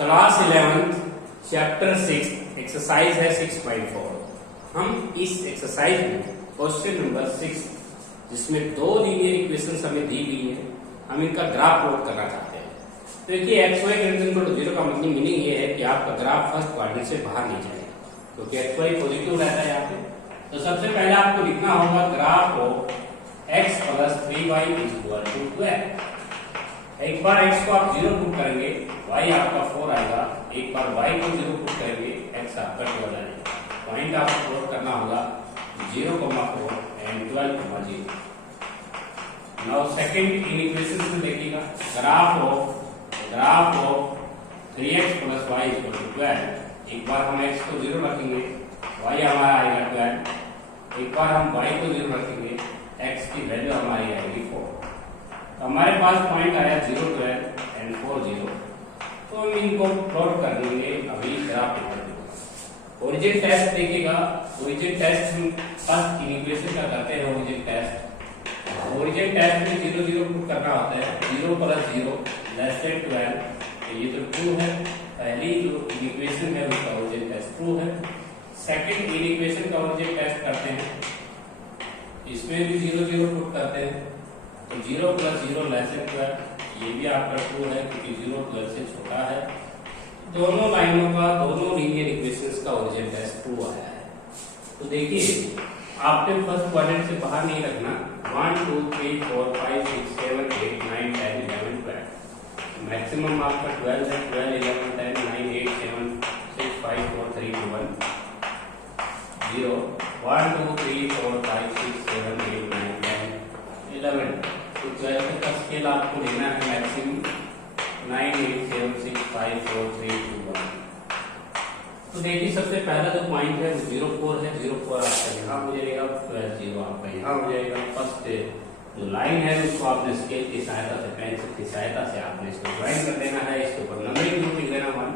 Class 11 chapter 6 exercise है 6.4। हम इस एक्सरसाइज में क्वेश्चन नंबर 6 जिसमें दो लीनियर इक्वेशंस हमें दी गई है, हम इनका ग्राफ प्लॉट करना चाहते हैं। तो देखिए एक्स वाई ग्रेटर 0 का मीनिंग ये है कि आपका ग्राफ फर्स्ट क्वाड्रेंट से बाहर नहीं जाएगा, क्योंकि एक्स वाई पॉजिटिव रहता है यहाँ पे। तो सबसे पहले आपको लिखना होगा graph of x plus 3y equal to 12। एक बार x को आप 0 पुट करेंगे y आपका 4 आएगा, एक बार y को 0 पुट करेंगे x आपका 12 आएगा। पॉइंट आपको प्लॉट करना होगा 0,4 एंड 12,0। नाउ सेकंड इक्वेशन में देखिएगा graph of 3x plus y equal to 12। एक बार हम x को 0 रखेंगे, y हमारा आएगा 12। एक बार हम y को 0 रखेंगे, x की वैल्यू हमारी आएगी 4। तो हमारे पास पॉइंट आया 0, 12 एंड 4, 0। तो हम इनको प्लॉट कर देंगे अभी ग्राफ पेपर में। ओरिजिन टेस्ट देखिएगा, ओरिजिन टेस्ट हम फर्स्ट इक्वेशन का करते हैं। ओरिजिन टेस्ट में 0, 0 पुट करना होता है। 0 प्लस 0 लेस देन 12, तो ये तो ट्रू है। पहली जो इक्वेशन है उसका ओरिजिन टेस्ट ट्रू है। सेकंड इक्वेशन का ओरिजिन टेस्ट करते हैं, इसमें भी 0, 0 पुट करते हैं। तो 0 प्लस 0 लेस देन 12, ये भी आपका ट्रू है क्योंकि 0 12 से छोटा है। दोनों लाइनों का, दोनों लीनियर इक्वेशंस का ओरिजिन टेस्ट ट्रू आया है। तो देखिए आपने फर्स्ट क्वाड्रेंट से बाहर नहीं रखना। 1 2 3 4 5 6 7 8 9 10 11 12। मैक्सिमम आपका 12 है। 12 11 10 9 8 7 6 5 4 3 2 1 0 1 2 3 4 5 6 7 8 9 10 11। तो 12 का स्केल आपको लेना है मैक्सिमम 9 8 7 6 5 4 3 2 1। तो देखिए सबसे पहला जो पॉइंट है वो 0 4 है। 0 4 आपका यहाँ हो जाएगा, 12 0 आपका यहाँ हो जाएगा। फर्स्ट जो लाइन है उसको आपने स्केल की सहायता से, पेंसिल की सहायता से आपने इसको ज्वाइन कर देना है। इसके ऊपर नंबरिंग ग्रुप लिख देना 1।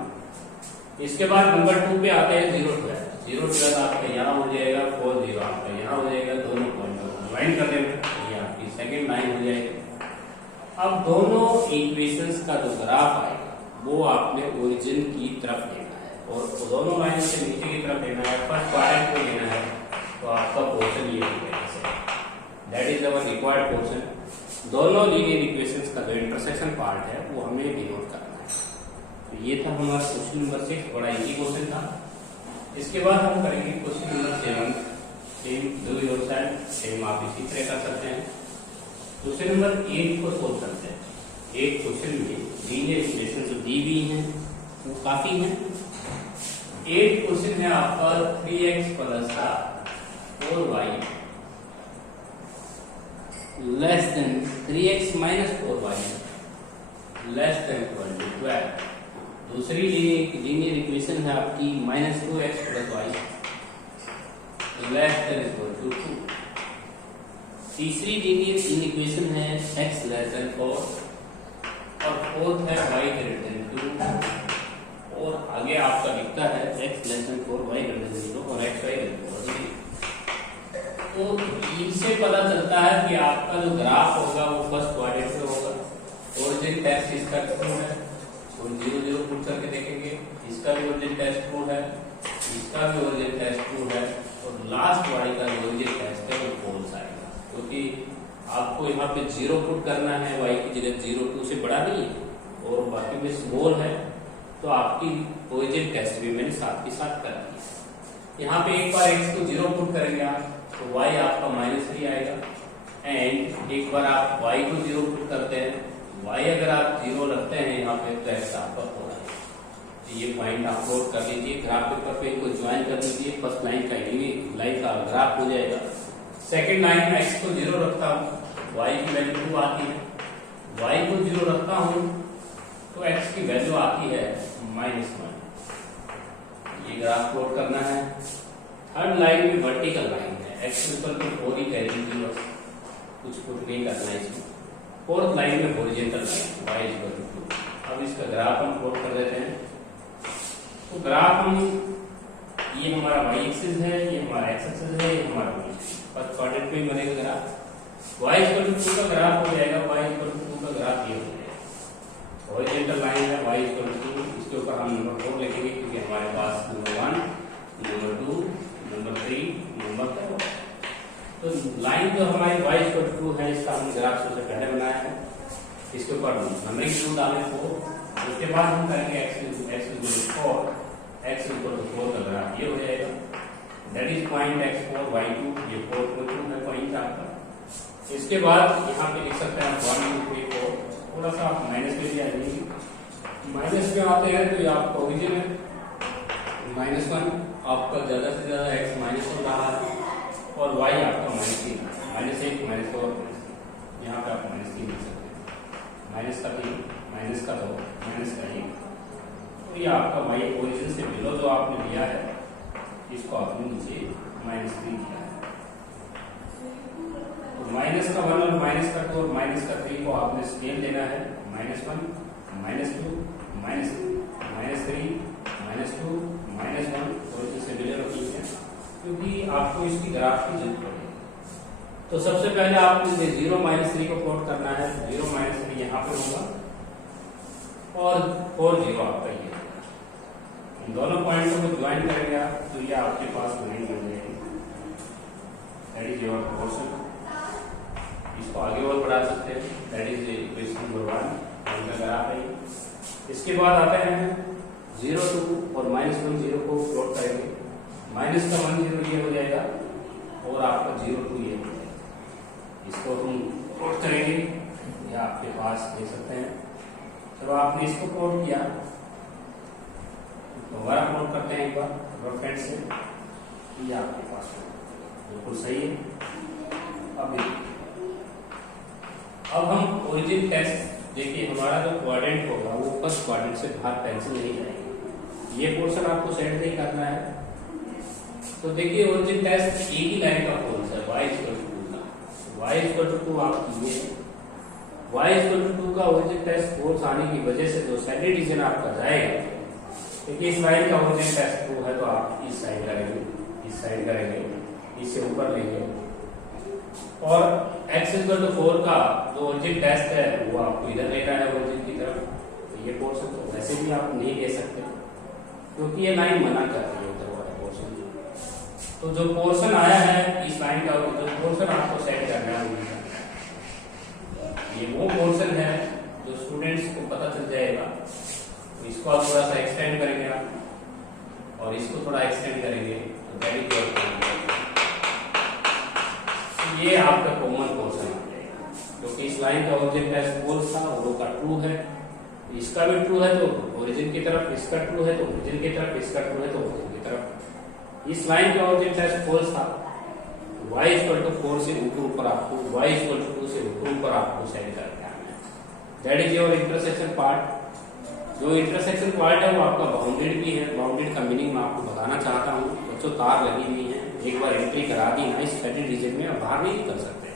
इसके बाद नंबर 2 पे आते हैं 0 12। 0 12 आपका यहाँ हो जाएगा, 4 0 आपका यहाँ हो जाएगा। दोनों पॉइंटों को ज्वाइन कर देना, ये आपकी सेकंड लाइन हो जाएगी। अब दोनों इक्वेशंस का जो ग्राफ आएगा वो आपने ओरिजिन की तरफ लेना है और दोनों लाइन से नीचे की तरफ लेना है। फर्स्ट क्वाड्रेंट को लेना है, तो आपका पोर्शन ये हो जाएगा। That is our required portion. दोनों लीनियर इक्वेशंस का जो इंटरसेक्शन पार्ट है वो हमें डिनोट करना है। तो ये था हमारा क्वेश्चन नंबर 6, बड़ा इजी क्वेश्चन था। इसके बाद हम करेंगे question number 7। Same do your side, same आप इसी तरह कर सकते हैं। क्वेश्चन नंबर 8 को सोल्व करते हैं। एक क्वेश्चन में लीनियर इक्वेशन जो दी हुई हैं वो काफी हैं। 8 क्वेश्चन है आपका 3x plus 4y less than 3x minus 4y less than 12। दूसरी लीनियर इक्वेशन है आपकी -2x plus y less than equal to 2। तीसरी लीनियर इक्वेशन है x लेस देन 4 और फोर्थ है y ग्रेटर देन 2। और आगे आपका लिखता है x less than 4 y greater then 0 और x y ग्रेटर देन 0। तो इनसे पता चलता है कि आपका जो ग्राफ होगा वो फर्स्ट क्वाड्रेंट में होगा। ओरिजिन टेस्ट इसका ट्रू है, तो 0 0 पुट करके देखेंगे। इसका भी ओरिजिन टेस्ट ट्रू है, इसका भी ओरिजिन टेस्ट ट्रू है और लास्ट वाली का ओरिजिन टेस्ट है वो फॉल्स आएगा, क्योंकि आपको यहाँ पे 0 पुट करना है। y की जगह 0 2 से बड़ा नहीं है और बाकी में स्मॉल है, तो आपकी ओरिजिन टेस्ट भी मैंने साथ के साथ कर दी। यहाँ पे एक बार x को 0 पुट करेंगे आप, तो y आपका -3 आएगा। एंड एक बार आप y को 0 पुट करते हैं, y अगर आप 0 रखते हैं यहाँ पे, तो x आपका 4 आएगा। तो ये पॉइंट आप नोट कर लीजिए, ग्राफ पेपर पे इनको ज्वाइन कर लीजिए। फर्स्ट लाइन का लाइन का ग्राफ हो जाएगा। सेकेंड लाइन में x को 0 रखता हूँ, y की वैल्यू 2 आती है। y को 0 रखता हूँ तो x की वैल्यू आती है -1। ये ग्राफ प्लॉट करना है। थर्ड लाइन में वर्टिकल लाइन है, x इक्वल टू 4 ही कह दीजिए, बस कुछ पुट नहीं करना है इसमें। फोर्थ लाइन में horizontal line y equal to 2। अब इसका ग्राफ हम प्लॉट कर देते हैं। तो ग्राफ हम, ये हमारा y एक्सिस है, ये हमारा x एक्सिस है, ये हमारा y एक्सिस। फर्स्ट क्वाड्रेंट में बनेगा ग्राफ। y इक्वल टू 2 का ग्राफ हो जाएगा, y इक्वल टू 2 का ग्राफ ये हो जाएगा। हॉरिजॉन्टल लाइन है y इक्वल टू 2, इसके ऊपर हम नंबर 4 लिखेंगे क्योंकि हमारे पास नंबर 1, नंबर 2, नंबर 3, नंबर 4। तो लाइन जो हमारी y/2 है, इसका हमने ग्राफ सबसे पहले बनाया है। इसके ऊपर नंबरिंग टू डालें 4, उसके बाद हम करेंगे x = 4, x = 4 का ग्राफ ये हो जाएगा। That is point x4 y2, ये 4.2 है पॉइंट आपका। इसके बाद यहाँ पे लिख सकते हैं 1 2 3 4, थोड़ा सा आप माइनस में भी आ जाएंगे। माइनस में आते हैं तो ये आपका ओरिजिन है, -1 आपका ज्यादा से ज्यादा x -1 रहा है और y आपका -3, -1 -4, यहाँ पे आप -3 लिख सकते हैं, -3, -2, -1। तो ये आपका y ओरिजिन से बिलो जो आपने लिया है, इसको आपने नीचे -3 किया है। तो -1 और -2 और -3 को आपने स्केल देना है, -1, -2, -3, -2, -1 ओरिजिन से बिलो रखी है, क्योंकि आपको इसकी ग्राफ की जरूरत पड़ेगी। तो सबसे पहले आपने 0 -3 को प्लॉट करना है। 0 -3 यहाँ पे होगा और 4 0 आपका ये। इन दोनों पॉइंटों को ज्वाइन करेंगे आप, तो ये आपके पास लाइन बन जाएगी। That is your portion. इसको आगे और बढ़ा सकते हैं। दैट इज इक्वेशन नंबर 1 उनका ग्राफ है। इसके बाद आते हैं 0 2 और -1 0 को प्लॉट करेंगे। -1 0 ये हो जाएगा और आपका 0 2 ये हो जाएगा। इसको हम प्लॉट करेंगे, या आपके पास देख सकते हैं। जब आपने इसको प्लॉट किया, दोबारा प्लॉट करते हैं एक बार रफ हैंड से। ये आपके पास बिल्कुल सही है। अब हम ओरिजिन टेस्ट देखिए, हमारा जो क्वाड्रेंट होगा वो फर्स्ट क्वाड्रेंट से बाहर पेंसिल नहीं जाएगी। ये पोर्शन आपको सेट नहीं करना है। तो देखिए ओरिजिन टेस्ट एक ही लाइन का फोर्स है, y = 2 का। y = 2 आप कीजिए। y = 2 का ओरिजिन टेस्ट फोर्स आने की वजह से जो सैंडी रीजन आपका जाएगा, देखिए इस लाइन का ओरिजिन टेस्ट 2 है तो आप इस साइड करेंगे, इस साइड करेंगे, इससे ऊपर लेंगे। और x = 4 का जो ओरिजिन टेस्ट है वो आपको इधर लेना है ओरिजिन की तरफ। तो ये पोर्शन तो वैसे भी आप नहीं ले सकते क्योंकि ये लाइन मना कर रही है उधर वाला पोर्शन। तो जो पोर्शन आया है इस लाइन का, जो पोर्शन आपको सेट करना है, ये वो पोर्शन है जो स्टूडेंट्स को पता चल जाएगा। तो इसको आप थोड़ा सा एक्सटेंड करेंगे आप, और इसको थोड़ा एक्सटेंड करेंगे तो ये आपका कॉमन पोर्शन आ जाएगा। क्योंकि इस लाइन का ओरिजिन टेस्ट फोर्स था और का ट्रू है, इसका भी ट्रू है तो ओरिजिन की तरफ, इसका ट्रू है तो ओरिजिन की तरफ, इसका ट्रू है तो ओरिजिन की तरफ। इस लाइन का ओरिजिन टेस्ट फोर्स था, y = 4 से ऊपर आपको, y = 2 से ऊपर आपको सेट करना है। That is your intersection part. जो इंटरसेक्शन पार्ट है वो आपका बाउंडेड भी है। बाउंडेड का मीनिंग मैं आपको बताना चाहता हूँ। बच्चों तार लगी हुई है, एक बार एंट्री करा दी ना इस सैंडी रीजन में, आप बाहर नहीं निकल सकते।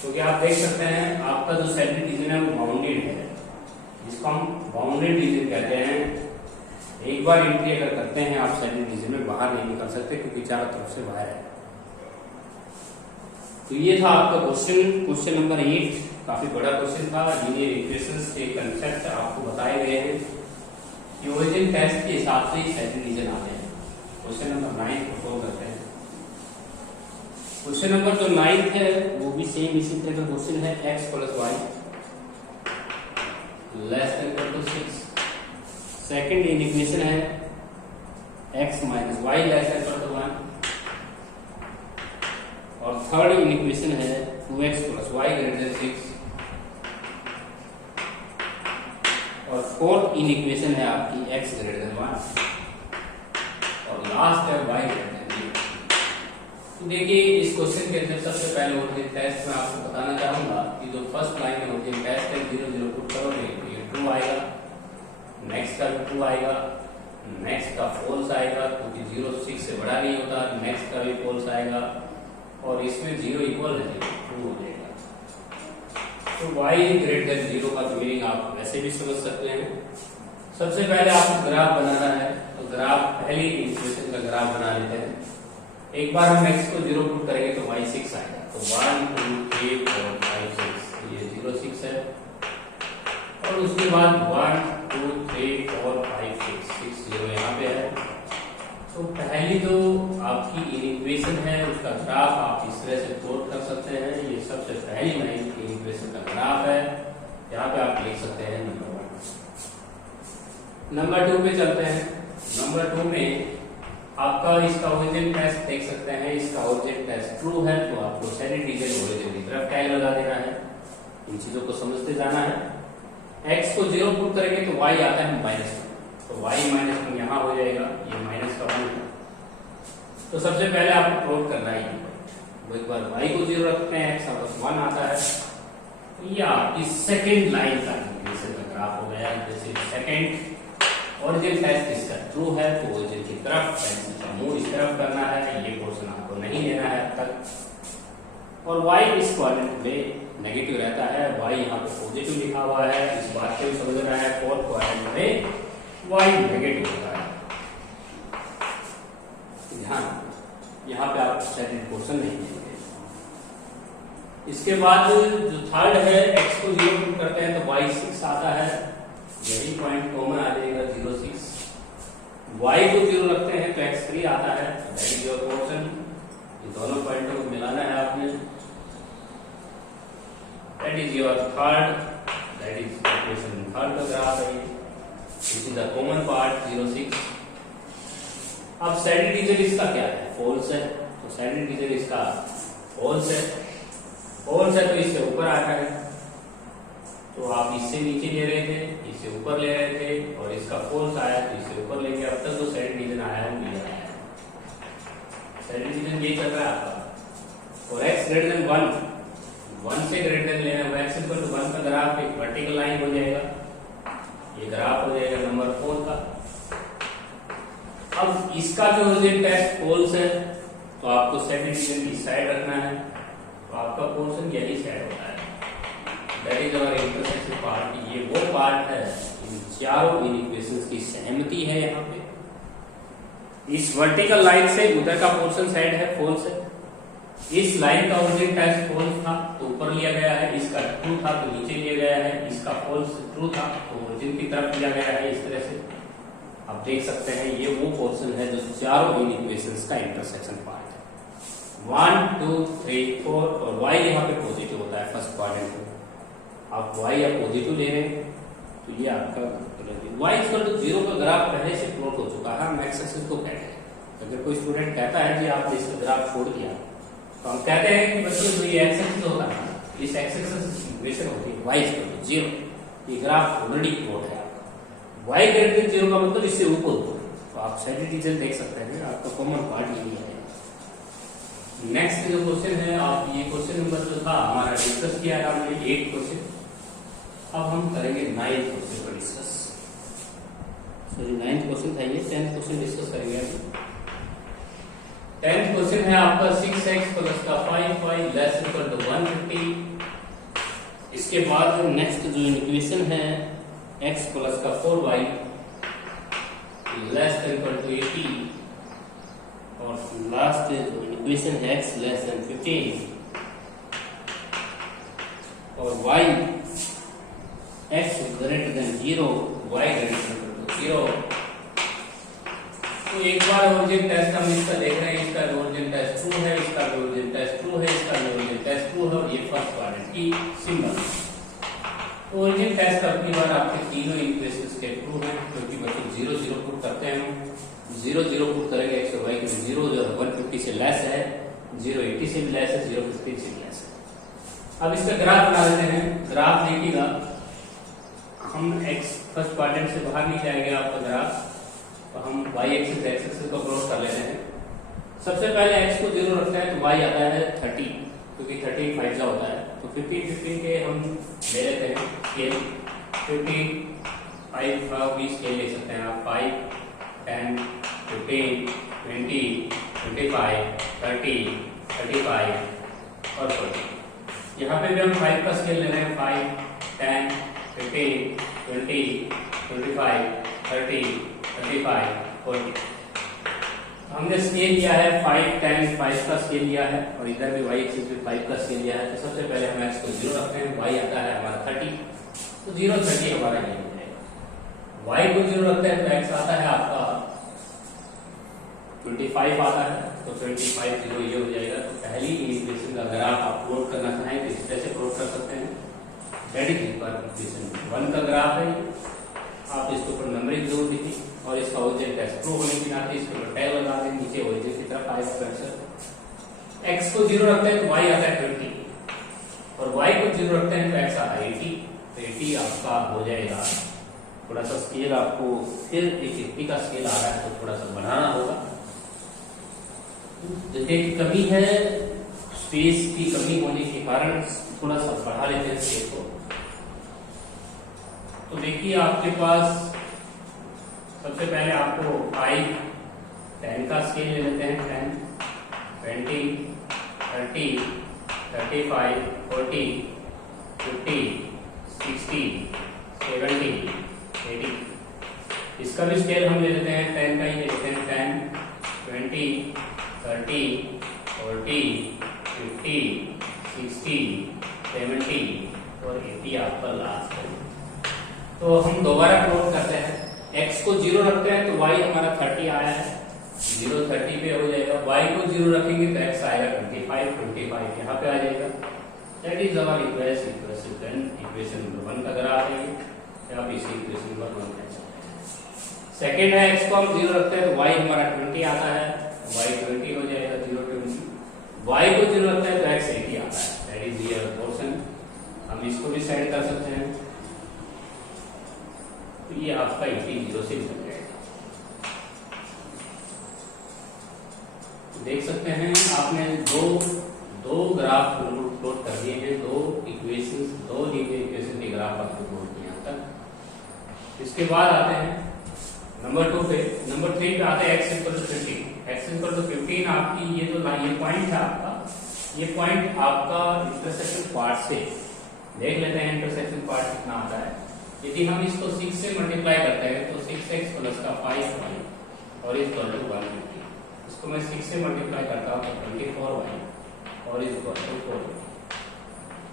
क्योंकि आप देख सकते हैं आपका जो सैंडी रीजन है वो बाउंडेड है, जिसको हम बाउंडेड रीजन कहते हैं। एक बार एंट्री अगर करते हैं आप सैंडी रीजन में, बाहर नहीं निकल सकते क्योंकि चारों तरफ से वायर है। तो ये था आपका क्वेश्चन नंबर 8। काफी बड़ा क्वेश्चन था। लीनियर इक्वेशंस के कंसेप्ट आपको बताए गए हैं कि ओरिजिन टेस्ट के हिसाब से ही सैंडी रीजन आते हैं। क्वेश्चन नंबर 9 को सॉल्व करते हैं। क्वेश्चन नंबर जो 9 है वो भी सेम इसी तरह का क्वेश्चन है। x + y < 6। सेकंड इक्वेशन है x - y < 1। और थर्ड इक्वेशन है 2x + y > 6। और फोर्थ इक्वेशन है आपकी x < 1। और लास्ट है y < 0। तो देखिए इस क्वेश्चन के अंदर सबसे पहले ओरिजिन टेस्ट में आपको बताना चाहूंगा कि जो फर्स्ट लाइन में ओरिजिन टेस्ट है 0 0 पुट करोगे तो ये ट्रू आएगा, नेक्स्ट का ट्रू आएगा, नेक्स्ट का फॉल्स आएगा क्योंकि 0 6 से बड़ा नहीं होता, नेक्स्ट का भी फॉल्स आएगा, और इसमें 0 इक्वल है ट्रू हो जाएगा। तो y > 0 का मीनिंग आप वैसे भी समझ सकते हैं। सबसे पहले आपको ग्राफ बनाना है, तो ग्राफ पहली इक्वेशन का ग्राफ बना लेते हैं। एक बार हम x को 0 पुट करेंगे तो y 6 आएगा। तो 1 2 3 4 5 6, ये 0 6 है। और उसके बाद 1 2 3 4 5 6, 6 0 यहाँ पे है। तो पहली जो आपकी इक्वेशन है उसका ग्राफ आप इस तरह से प्लॉट कर सकते हैं। ये सबसे पहली लाइन की इक्वेशन का ग्राफ है। यहाँ पे आप लिख सकते हैं नंबर 1। नंबर 2 पे चलते हैं। नंबर 2 में आपका इसका ओरिजिन टेस्ट देख सकते हैं। इसका ओरिजिन टेस्ट ट्रू है तो आपको सेट इंटीजर ओरिजिन की तरफ टैग लगा देना है। इन चीजों को समझते जाना है। x को 0 पुट करेंगे तो y आता है -1, तो y -1 यहाँ हो जाएगा, ये -1 है। तो सबसे पहले आपको प्लॉट करना है। वो एक बार y को 0 रखते हैं, x आपस 1 आता है। तो ये आपकी सेकेंड लाइन का इक्वेशन का ग्राफ हो गया। जैसे सेकेंड ओरिजिन टेस्ट इसका ट्रू है तो ओरिजिन की तरफ पेंसिल का मुंह इस तरफ करना है। ये पोर्शन आपको नहीं लेना है अब तक। और y इस क्वाड्रेंट में नेगेटिव रहता है, y यहाँ पे पॉजिटिव लिखा हुआ है। इस बात को भी समझना है, फोर्थ क्वाड्रेंट में y नेगेटिव होता है। ध्यान, यहाँ पे आप सेटेड पोर्शन नहीं लेंगे। इसके बाद जो थर्ड है, x को 0 पुट करते हैं तो y 6 आता है। यही पॉइंट कॉमन आ जाएगा 0 6। y को 0 रखते हैं तो x 3 आता है। That is your portion. ये दोनों पॉइंटों को मिलाना है आपने। That is your third, that is equation third का ग्राफ है। This is the common part 0 6। अब सेट इंटीजर इसका क्या है? फॉल्स है। तो सेट इंटीजर इसका फॉल्स है। फॉल्स है तो इससे ऊपर आता है। तो आप इससे नीचे ले रहे थे, इससे ऊपर ले रहे थे, और इसका फॉल्स आया तो इससे ऊपर लेंगे। अब तक जो सेट इंटीजर आया है वो ये आया है। सेट इंटीजर ये चल रहा है आपका। और x ग्रेटर देन 1 से ग्रेटर लेना है। x इक्वल टू 1 का ग्राफ एक वर्टिकल लाइन हो जाएगा। ये ग्राफ हो जाएगा नंबर 4 का। अब इसका जो ओरिजिन टेस्ट फॉल्स है तो आपको सेट इंटीजर की साइड रखना है। तो आपका पोर्शन यही साइड होता है। That is our intersection part. ये वो पार्ट है, इन चारों इक्वेशंस की सहमति है। यहाँ पे इस वर्टिकल लाइन से उधर का पोर्शन साइड है, फॉल्स है। इस लाइन का ओरिजिन टेस्ट फॉल्स था तो ऊपर लिया गया है। इसका ट्रू था तो नीचे लिया गया है। इसका फॉल्स ट्रू था तो ओरिजिन की तरफ लिया गया है। इस तरह से आप देख सकते हैं ये वो पोर्शन है जो चारों इक्वेशंस का इंटरसेक्शन पार्ट है। 1 2 3 4 और y यहाँ पे पॉजिटिव होता है फर्स्ट क्वाड्रेंट में। आप y या पॉजिटिव ले रहे हैं तो ये आपका y इक्वल टू 0 का ग्राफ पहले से प्लॉट हो चुका है। हम एक्स एक्सिस को कहते हैं। अगर कोई स्टूडेंट कहता है कि आपने इसका ग्राफ छोड़ दिया तो हम कहते हैं कि बच्चों जो ये एक्स एक्सिस होता है, इस एक्स एक्सिस इक्वेशन होती है y इक्वल टू 0। ये ग्राफ ऑलरेडी प्लॉट है आपका। y ग्रेटर देन 0 का मतलब इससे ऊपर ऊपर। तो आप सेट इंटीजर देख सकते हैं। आपका कॉमन पार्ट यही है। नेक्स्ट जो क्वेश्चन है, आप ये क्वेश्चन नंबर जो था हमारा डिस्कस किया है हमने 8 क्वेश्चन। अब हम करेंगे 9th क्वेश्चन को डिस्कस। सॉरी 9th क्वेश्चन था ये, 10th क्वेश्चन डिस्कस करेंगे अभी। 10th क्वेश्चन है आपका 6x प्लस का 5y लेस इक्वल टू 150। इसके बाद नेक्स्ट जो इक्वेशन है x प्लस का 4y लेस इक्वल टू 80 और लास्ट जो इक्वेशन है x लेस देन 15 और y x greater than 0 y greater then 0। तो एक बार ओरिजिन टेस्ट हम इसका देख रहे हैं। इसका ओरिजिन टेस्ट ट्रू है, इसका ओरिजिन टेस्ट ट्रू है, इसका ओरिजिन टेस्ट ट्रू है और ये फर्स्ट क्वाड्रेंट की सिंबल। तो ओरिजिन टेस्ट अपनी बार आपके तीनों इक्वेशंस के ट्रू हैं क्योंकि बच्चों 0 0 पुट करते हैं। हम 0 0 पुट करेंगे x और y के 0 जो 150 से लेस है, 0 80 से भी लेस है, 0 15 से भी लेस है। अब इसका ग्राफ बना लेते हैं। ग्राफ देखिएगा, हम x फर्स्ट क्वाड्रेंट से बाहर नहीं जाएंगे आपका ग्राफ। तो हम y एक्सिस x एक्सिस को प्लॉट कर लेते हैं। सबसे पहले x को 0 रखते हैं तो y आता है 30 क्योंकि 30 5 का होता है। तो 15 15 के हम ले लेते हैं स्केल। 15 5 का भी स्केल ले सकते हैं आप। 5 10 15 20 25 30 35 और 40। यहाँ पे भी हम 5 का स्केल ले रहे हैं। 5 10 15 20 25 30 35 40। हमने स्केल लिया है 5 10 5 का स्केल लिया है और इधर भी y एक्सिस पे 5 का स्केल लिया है। तो सबसे पहले हम x को 0 रखते हैं। y आता है हमारा 30 तो 0 30 हमारा ये हो जाएगा। y को 0 रखते हैं तो x आता है आपका 25 आता है, तो 25 0 ये हो जाएगा। तो पहली इक्वेशन का अगर आप प्लॉट करना चाहें तो इस तरह से प्लॉट कर सकते हैं। दैट इज इक्वेशन 1 का ग्राफ है, आप इसके ऊपर नंबरिंग जरूर लिखिए और इसका ओरिजिन टेस्ट प्रूव होने के नाते इसके ऊपर टैग लगा दें, नीचे ओरिजिन की तरफ आएगा कर्सर। x को 0 रखते हैं तो y आता है 20 और y को 0 रखते हैं तो x आता है 80। तो 80 आपका हो जाएगा, थोड़ा सा स्केल आपको फिर एक 80 का स्केल आ रहा है तो थोड़ा सा बढ़ाना होगा। देखिए कमी है, स्पेस की कमी होने के कारण थोड़ा सा बढ़ा लेते हैं स्केल को। तो देखिए आपके पास सबसे पहले आपको 5 10 का स्केल ले लेते हैं, 10 20 30 35 40 50 60 70 80। इसका भी स्केल हम ले लेते हैं 10 का ही ले लेते हैं, 10 20 30 40 50 60 70 और 80 आपका लास्ट है। तो हम दोबारा प्लॉट करते हैं। x को 0 रखते हैं तो y हमारा 30 आया है, 0 30 पे हो जाएगा। y को 0 रखेंगे तो x आएगा 25 25 यहाँ पे आ जाएगा। That is our equation number 1 का ग्राफ है, आप इसी इक्वेशन नंबर 1 कह सकते हैं। सेकंड है x को हम 0 रखते हैं तो y हमारा 20 आता है, y 20 हो जाएगा 0 20। y को 0 रखते हैं तो x 80 आता है, दैट इज हियर पोर्शन। हम इसको भी साइड कर सकते हैं, तो ये आपका 80 0 से निकल जाएगा। देख सकते हैं आपने दो ग्राफ प्लॉट कर दिए हैं, दो लीनियर इक्वेशन के ग्राफ आपको प्लॉट किए यहाँ तक। इसके बाद आते हैं नंबर 2 पे। नंबर 3 पे आते हैं x equal to 15। x equal to 15 आपकी ये जो ये पॉइंट है आपका, ये पॉइंट आपका इंटरसेक्शन पार्ट से देख लेते हैं इंटरसेक्शन पार्ट कितना आता है। यदि हम इसको 6 से मल्टीप्लाई करते हैं तो 6x प्लस का 5y और इक्वल टू 150। इसको मैं 6 से मल्टीप्लाई करता हूँ तो 24y और इक्वल टू 4।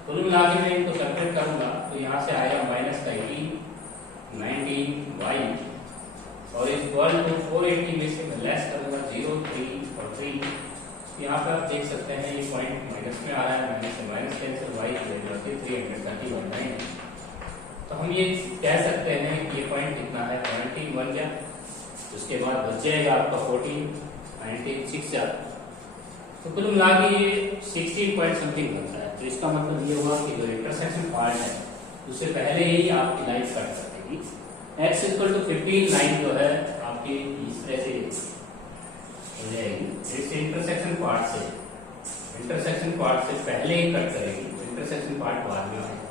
कुल मिला के मैं इनको सेपरेट करूंगा तो यहाँ से आएगा माइनस का 18 19y और इक्वल टू 480 में से मैं लेस करूंगा 0 3 और 3। यहाँ पे आप देख सकते हैं ये पॉइंट माइनस में आ रहा है, माइनस से माइनस कैंसिल y 330 तो हम ये कह सकते हैं कि ये पॉइंट कितना है 17 बन गया। उसके बाद बच जाएगा आपका 14 19 6 जाता। तो कुल मिला के ये 16 पॉइंट समथिंग बनता है। तो इसका मतलब ये हुआ कि जो इंटरसेक्शन पार्ट है उससे पहले ही आपकी लाइन कट सकेगी। x इक्वल टू 15 लाइन जो है आपकी इस तरह से हो जाएगी, इस इंटरसेक्शन पार्ट से पहले ही कट करेगी, इंटरसेक्शन पार्ट बाद में आएगा।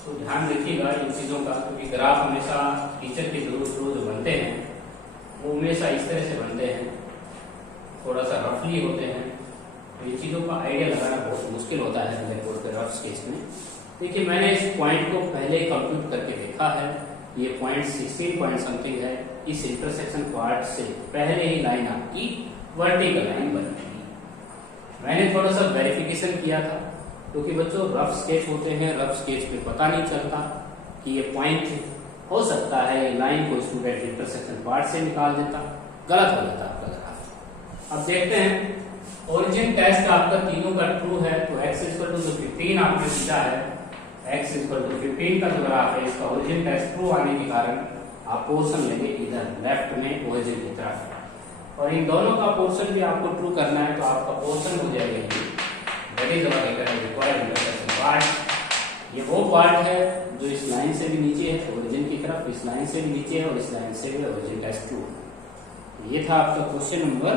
तो ध्यान रखिएगा इन चीजों का, क्योंकि ग्राफ हमेशा टीचर के थ्रू जो बनते हैं वो हमेशा इस तरह से बनते हैं, थोड़ा सा रफली होते हैं। तो ये चीजों का आइडिया लगाना बहुत मुश्किल होता है ब्लैक बोर्ड पे रफ स्केच में। देखिए मैंने इस पॉइंट को पहले कंप्यूट करके देखा है, ये पॉइंट 16 पॉइंट समथिंग है। इस इंटरसेक्शन पार्ट से पहले ही लाइन आपकी वर्टिकल लाइन बन रही है। मैंने थोड़ा सा वेरिफिकेशन किया था, क्योंकि बच्चों रफ स्केच होते हैं, रफ स्केच पे पता नहीं चलता कि ये पॉइंट हो सकता है ये लाइन को स्टूडेंट इंटरसेक्शन पार्ट से निकाल देता, गलत हो जाता आपका ग्राफ। अब देखते हैं ओरिजिन टेस्ट आपका तीनों का ट्रू है तो x इक्वल टू 15 आपने सीखा है, x इक्वल टू 15 का जो ग्राफ है इसका ओरिजिन टेस्ट ट्रू आने के कारण आप पोर्शन लेंगे इधर लेफ्ट में ओरिजिन की तरफ, और इन दोनों का पोर्शन भी आपको ट्रू करना है तो आपका पोर्शन हो जाएगा ये वो पार्ट है जो इस लाइन से भी नीचे है ओरिजिन की तरफ, इस लाइन से भी नीचे है और इस लाइन से भी ओरिजिन टेस्ट ट्रू। ये था आपका क्वेश्चन नंबर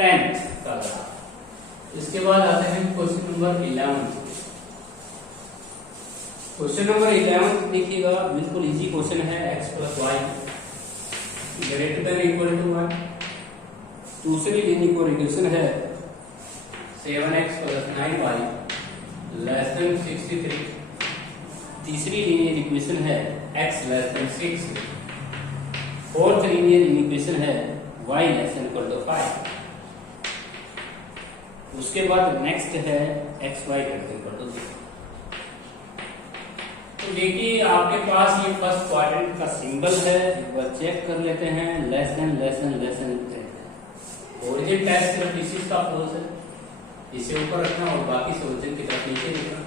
10 का ग्राफ। इसके बाद आते हैं क्वेश्चन नंबर 11। क्वेश्चन नंबर 11 देखिएगा, बिल्कुल इजी क्वेश्चन है। x plus y greater than equal to 1। दूसरी लीनियर इक्वेशन है 7x plus 9y less than 63। तीसरी लीनियर इक्वेशन है x लेस देन 6। फोर्थ लीनियर इक्वेशन है y less than equal to 5। उसके बाद नेक्स्ट है x y greater than equal to 0। तो देखिए आपके पास ये फर्स्ट क्वाड्रेंट का सिंबल है, एक बार चेक कर लेते हैं। Less than less than less than origin test सिर्फ इसी का फोर्स है, इसे ऊपर रखना और बाकी से ओरिजिन की तरफ नीचे रखना।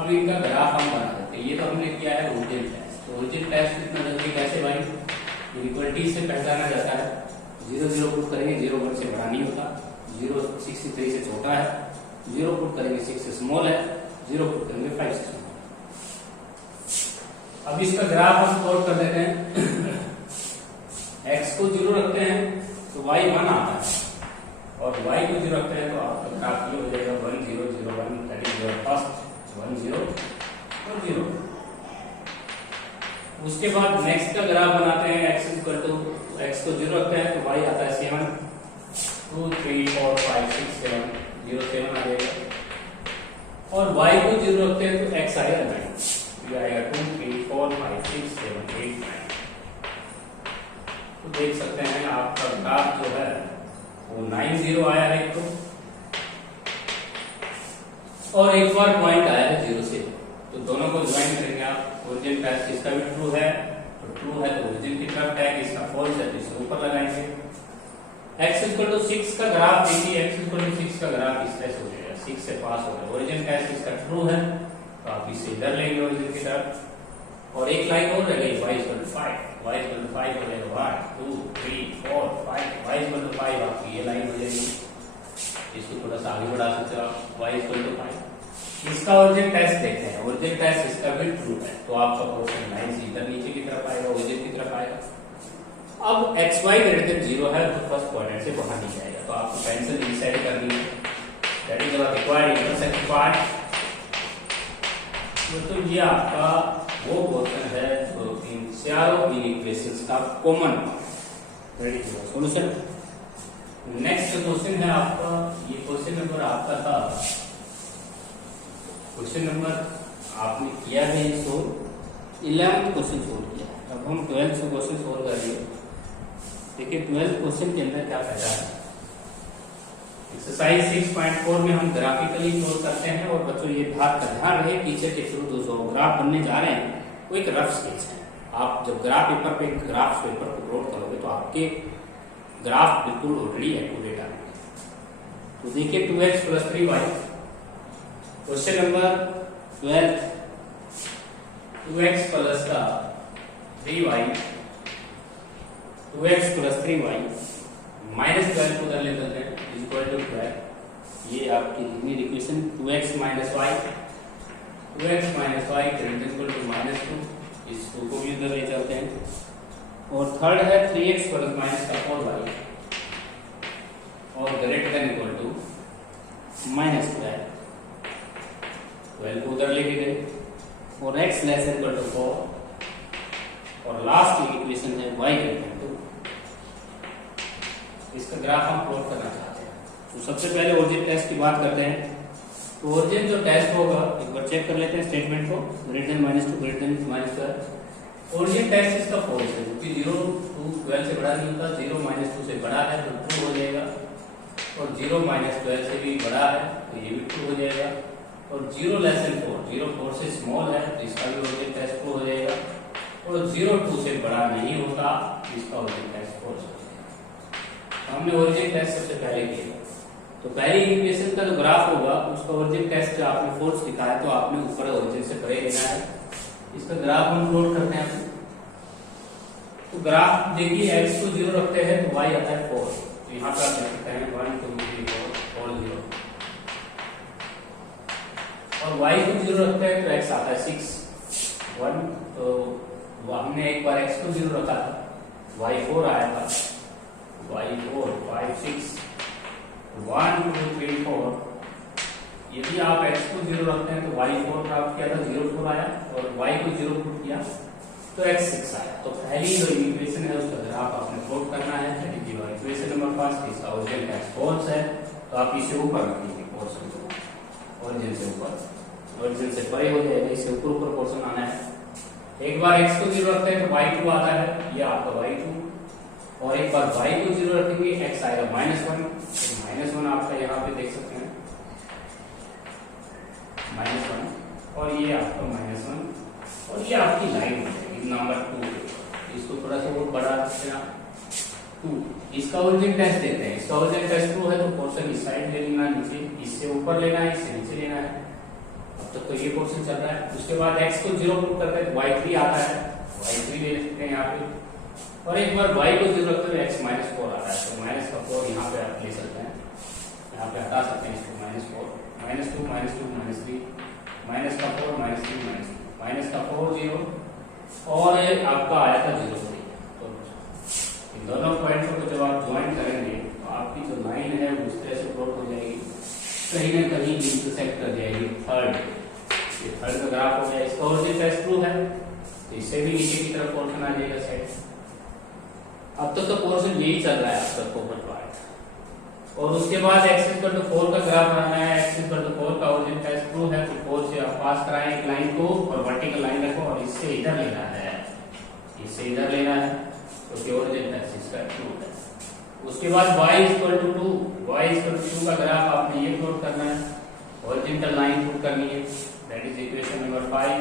अब इनका ग्राफ हम बना देते हैं। ये तो हमने किया है ओरिजिन टेस्ट। ओरिजिन टेस्ट इतना जल्दी कैसे भाई, इक्वलिटी से पहचाना जाता है। 0 0 पुट करेंगे, 0 1 से बड़ा नहीं होता, 0 63 से छोटा है, 0 पुट करेंगे 6 से स्मॉल है, 0 पुट करेंगे 5 से स्मॉल। अब इसका ग्राफ हम प्लॉट कर देते हैं। x को 0 रखते हैं तो y 1 आता है, और y को 0 रखते हैं तो आपका ग्राफ ये हो जाएगा 1 0 0 1, दैट इज योर फर्स्ट 1 0 और 0। उसके बाद नेक्स्ट का ग्राफ बनाते हैं। x इक्वल टू, x को 0 रखते हैं तो y आता है 7 2 3 4 5 6 7 0 7 आ जाएगा, और y को 0 रखते हैं तो x आएगा 9, ये आएगा 2 3 4 5 6 7 8 9। तो देख सकते हैं आपका ग्राफ जो है वो 9 0 आया है एक और एक बार पॉइंट आया है 0 से, तो दोनों को ज्वाइन करेंगे आप। ओरिजिन टेस्ट इसका भी ट्रू है, तो ट्रू है तो ओरिजिन की तरफ टैग, इसका फॉल्स है तो इसे ऊपर लगाएंगे। x इक्वल टू 6 का ग्राफ देखिए, x इक्वल टू 6 का ग्राफ इस तरह से हो जाएगा, 6 से पास हो गया। ओरिजिन टेस्ट इसका ट्रू है तो आप इसे इधर लेंगे ओरिजिन की तरफ, और एक लाइन और रह गई y equal to 5, y equal to 5 हो जाएगा 1 2 3 4 5, y इक्वल टू 5 आपकी ये लाइन हो जाएगी। इसको थोड़ा सा आगे बढ़ा सकते हो आप, y इक्वल टू 5। इसका ओरिजिन टेस्ट देखते हैं। ओरिजिन टेस्ट इसका भी ट्रू है तो आपका पोर्शन लाइन सीधा नीचे की तरफ आएगा, ओरिजिन की तरफ आएगा। अब x y ग्रेटर देन 0 है तो फर्स्ट क्वाड्रेंट से बाहर नहीं जाएगा, तो आपको पेंसिल डिसाइड करनी है, that is our required intersect part. तो ये आपका वो क्वेश्चन है जो इन चारों इक्वेशंस का common ready to solution. Next question है आपका, ये क्वेश्चन नंबर आपका था, क्वेश्चन नंबर आपने किया है सो 11 क्वेश्चन सोल्व किया। अब हम 12th क्वेश्चन सोल्व करेंगे। देखिए 12th क्वेश्चन के अंदर क्या फायदा है। एक्सरसाइज 6.4 में हम ग्राफिकली सोल्व करते हैं, और बच्चों ये बात का ध्यान रहे पीछे के थ्रू जो ग्राफ बनने जा रहे हैं वो एक रफ स्केच है। आप जब ग्राफ पेपर पे ग्राफ पेपर को प्लॉट करोगे तो आपके ग्राफ बिल्कुल ऑलरेडी एक्यूरेट आएंगे। तो देखिए 2x + 3y question number 12, 2x + 3y, 2x + 3y -12 को उधर ले चलते हैं इक्वल टू 12। ये आपकी linear equation 2x - y, 2x - y equal to -2, इस 2 को भी उधर ले चलते हैं। और थर्ड है 3x + -4y और ग्रेटर देन इक्वल टू -12, 12 को उधर लेके गए, और x लेस इक्वल टू 4, और लास्ट इक्वेशन है y ग्रेटर टू। इसका ग्राफ हम प्लॉट करना चाहते हैं। तो सबसे पहले ओरिजिन टेस्ट की बात करते हैं। तो ओरिजिन जो टेस्ट होगा एक बार चेक कर लेते हैं स्टेटमेंट को, greater than -2 greater than -12। Origin test इसका फॉल्स है क्योंकि 0 2 12 से बड़ा नहीं होता, 0 -2 से बड़ा है तो ट्रू हो जाएगा, और 0 -12 से भी बड़ा है तो ये भी ट्रू हो जाएगा, और 0 लेस देन 4, 0 4 से स्मॉल है तो इसका भी ओरिजिन टेस्ट ट्रू हो जाएगा, और 0 2 से बड़ा नहीं होता इसका ओरिजिन टेस्ट फॉल्स हो जाएगा। हमने ओरिजिन टेस्ट सबसे पहले किया, तो पहली इक्वेशन का जो ग्राफ होगा उसका ओरिजिन टेस्ट आपने फॉल्स लिखा है तो आपने ऊपर ओरिजिन से परे लेना है। इसका ग्राफ हम प्लॉट करते हैं। तो ग्राफ देखिए x को 0 रखते हैं तो y आता है 4, तो यहाँ पर आप देख सकते हैं 1 2 3 4 0, और y को 0 रखते हैं तो x आता है 6 1, तो हमने एक बार x को 0 रखा था, y 4 आया था, y 4 5 6 1 2 3 4। यदि आप x को 0 रखते हैं तो y 4 प्राप्त किया था, 0 4 आया, और y को 0 पुट किया तो x 6 आया। तो पहली जो इक्वेशन है उसका ग्राफ आपने प्लॉट करना है, that is your equation number 5। इसका ओरिजिन टेस्ट फॉल्स है तो आप इसे ऊपर रखेंगे पोर्शन को, ओरिजिन से ऊपर, ओरिजिन से परे हो जाएगा, इसे ऊपर पोर्शन आना है। एक बार x को 0 रखते हैं तो y2 आता है, ये आपका y2, और एक बार y को 0 रखेंगे x आएगा -1, -1 आपका यहाँ पे देख सकते हैं -1, और ये आपका -1 और ये आपकी लाइन हो जाएगी नंबर 2। इसको थोड़ा सा और बढ़ा देते हैं 2। इसका ओरिजिन टेस्ट देते हैं। इसका ओरिजिन टेस्ट 2 है तो पोर्शन इस साइड ले लेना, नीचे इससे ऊपर लेना है, इससे नीचे लेना है। अब तक तो ये पोर्शन चल रहा है। उसके बाद x को 0 पुट करते हैं, y3 आता है, y3 ले सकते हैं यहाँ पे। और एक बार y को 0 रखते हुए x -4 आता है, तो -4 यहाँ पे आप ले सकते हैं, यहाँ पे हटा सकते हैं इसको -4, -2, -2, -3, -4, -3, -4 0 और आपका आया था 0 3। तो इन दोनों पॉइंट्स को जब आप ज्वाइन करेंगे तो आपकी जो लाइन है वो इस तरह से प्लॉट हो जाएगी, कहीं ना कहीं इंटरसेक्ट कर जाएगी थर्ड। ये थर्ड का ग्राफ हो गया। इसका ओरिजिन टेस्ट ट्रू है तो इससे भी नीचे की तरफ पोर्शन आ जाएगा साइड। अब तक तो पोर्शन यही चल रहा है आपका कॉपर पार्ट। और उसके बाद x = 4 का ग्राफ बनाना है। x = 4 का ओरिजिन टेस्ट ट्रू है तो 4 से आप पास कराएं एक लाइन को और वर्टिकल लाइन रखो और इससे इधर लेना है, इससे इधर लेना है तो ओरिजिन टेस्ट इसका ट्रू है। उसके बाद y = 2, y = 2 का ग्राफ आपने ये प्लॉट करना है, ओरिजिन का लाइन पुट करनी है, that is equation number 5,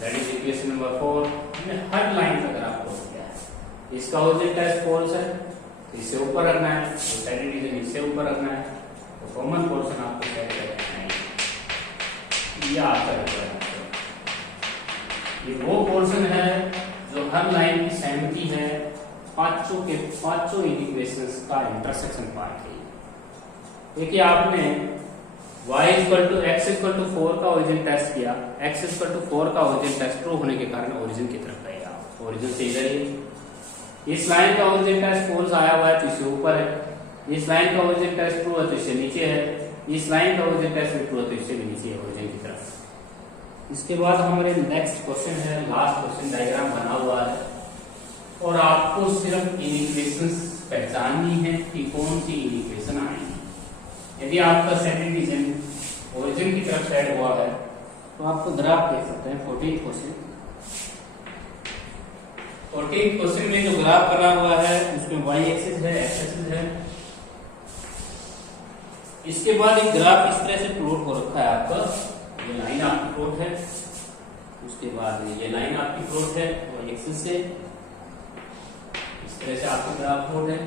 that is equation number 4। हमने हर लाइन का ग्राफ प्लॉट किया है। इसका ओरिजिन टेस्ट फॉल्स है तो इसे ऊपर रखना है, तो साइड डिवीजन इससे ऊपर रखना है, तो कॉमन पोर्शन आपको क्या रखना है, ये आपका रिक्वायरमेंट है। ये वो पोर्शन है जो हर लाइन की सहमति है, पांचों इक्वेशंस का इंटरसेक्शन पार्ट है। देखिए आपने y x = 4 का ओरिजिन टेस्ट किया, x = 4 का ओरिजिन टेस्ट ट्रू होने के कारण ओरिजिन की तरफ गएगा, ओरिजिन से इधर ही। इस लाइन का ओरिजिन टेस्ट फॉल्स आया हुआ है तो इससे ऊपर है, इस लाइन का ओरिजिन टेस्ट ट्रू है तो इससे नीचे है, इस लाइन का ओरिजिन टेस्ट ट्रू है तो इससे भी नीचे है, ओरिजिन की तरफ। इसके बाद हमारे नेक्स्ट क्वेश्चन है, लास्ट क्वेश्चन डायग्राम बना हुआ है और आपको सिर्फ इक्वेशंस पहचाननी है कि कौन सी इक्वेशन आएगी। यदि आपका सेकंड डिवीजन ओरिजिन की तरफ सेट हुआ है तो आपको ग्राफ देख सकते हैं 14th क्वेश्चन। 14th क्वेश्चन में जो ग्राफ बना हुआ है उसमें y एक्सिस है, x एक्सिस है। इसके बाद एक ग्राफ इस तरह से प्लॉट हो रखा है आपका, ये लाइन आपकी प्लॉट है, उसके बाद ये लाइन आपकी प्लॉट है y एक्सिस से, इस तरह से आपका ग्राफ प्लॉट है।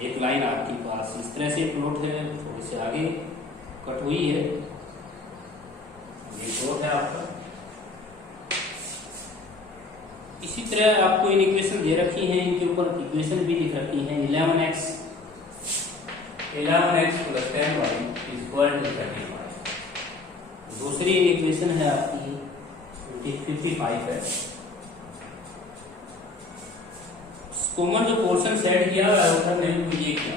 एक लाइन आपके पास इस तरह से प्लॉट है, थोड़ी सी आगे कट हुई है, ये प्लॉट है आपका। इसी तरह आपको इन इक्वेशन दे रखी हैं, इनके ऊपर इक्वेशन भी लिख रखी हैं। 11x + 10y = 30y। दूसरी इक्वेशन है आपकी 55 है। कॉमन जो पोर्शन सेट किया हुआ है उधर ने तो ये किया,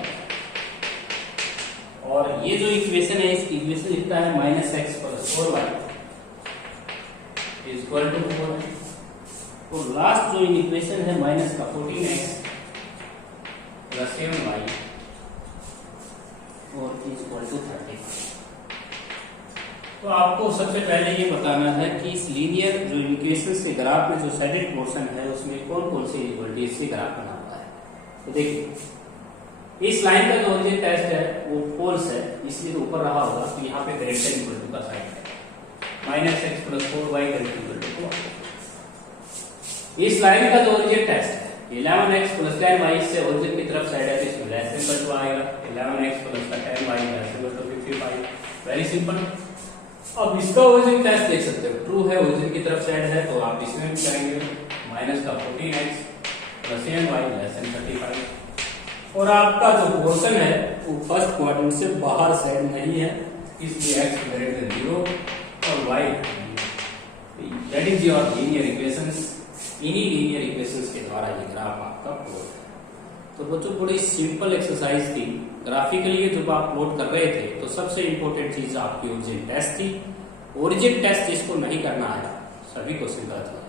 और ये जो इक्वेशन है इस इक्वेशन लिखता है -x + 4y = 4। और लास्ट जो इक्वेशन है -14x + 7y और = 30। तो आपको सबसे पहले ये बताना है कि इस लीनियर जो इक्वेशन से ग्राफ में जो शेडेड पोर्शन है उसमें कौन कौन सी इक्वलिटीज से ग्राफ बना हुआ है। तो देखिए इस लाइन का जो ओरिजिन टेस्ट है वो फॉल्स है, इसलिए ऊपर रहा होगा, तो यहाँ पे ग्रेटर इक्वल टू का साइन है, -x + 4y = 4। इस लाइन का जो ओरिजिन टेस्ट है 11x + 10y से ओरिजिन की तरफ साइड है तो इसमें लेस इक्वल टू आएगा 11x + 10y = 55। Very simple. अब इसका ओरिजिन टेस्ट देख सकते हो, ट्रू है, ओरिजिन की तरफ साइड है, तो आप इसमें भी करेंगे -14x + 7y = 35। और आपका जो पोर्शन है वो फर्स्ट क्वाड्रेंट से बाहर साइड नहीं है, इसलिए x > 0 और y that is your linear equations. इन्हीं लीनियर इक्वेशंस के द्वारा ये ग्राफ आपका प्लॉट है। तो बच्चों बड़ी सिंपल एक्सरसाइज थी, ग्राफिकली जब आप प्लॉट कर रहे थे तो सबसे इंपॉर्टेंट चीज आपकी ओरिजिन टेस्ट थी। ओरिजिन टेस्ट जिसको नहीं करना है सभी क्वेश्चन गलत हुए।